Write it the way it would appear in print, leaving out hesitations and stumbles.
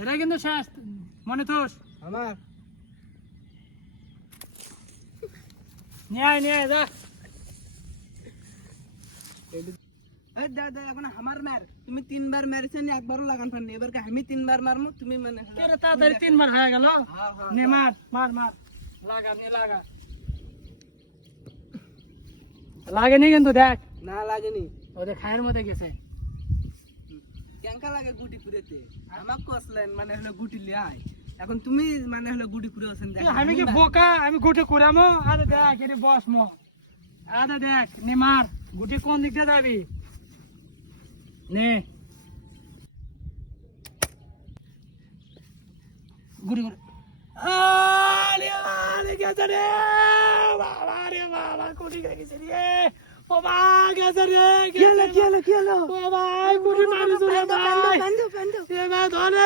এটা কিন্তু শেষ মনে তোস আমার নিয়ে যা এই দাদা এখন আমার মার তুমি 3 বার মেরেছেন একবারও লাগান পারনি এবার আমি 3 বার মারমু তুমি মানে কে রে তাড়াতাড়ি 3 বার হয়ে গেল হ্যাঁ, হ্যাঁ, নে মার লাগা লাগেনি কিন্তু দেখ না লাগেনি ওদের খায়ের মধ্যে গেছে কেঙ্কা লাগে গুটি পুরেতে আমাকে কসলেন মানে হলো গুটি লিয়াই এখন তুমি মানে হলো গুটি পুরে আছেন দেখ আমি কি বোকা আমি গুটি কুড়ামো আরে দেখ এটি বস মো আরে দেখ নে মার গুটি কোন দিক দিয়ে যাবি নে গুটি গুটি আরে গেছে রে বাবা গুটি গেছে রে ও মা গেছে রে কি হলো ও ভাই গুটি মারিস রে ভাই বান্ধো এ ভাই ধরে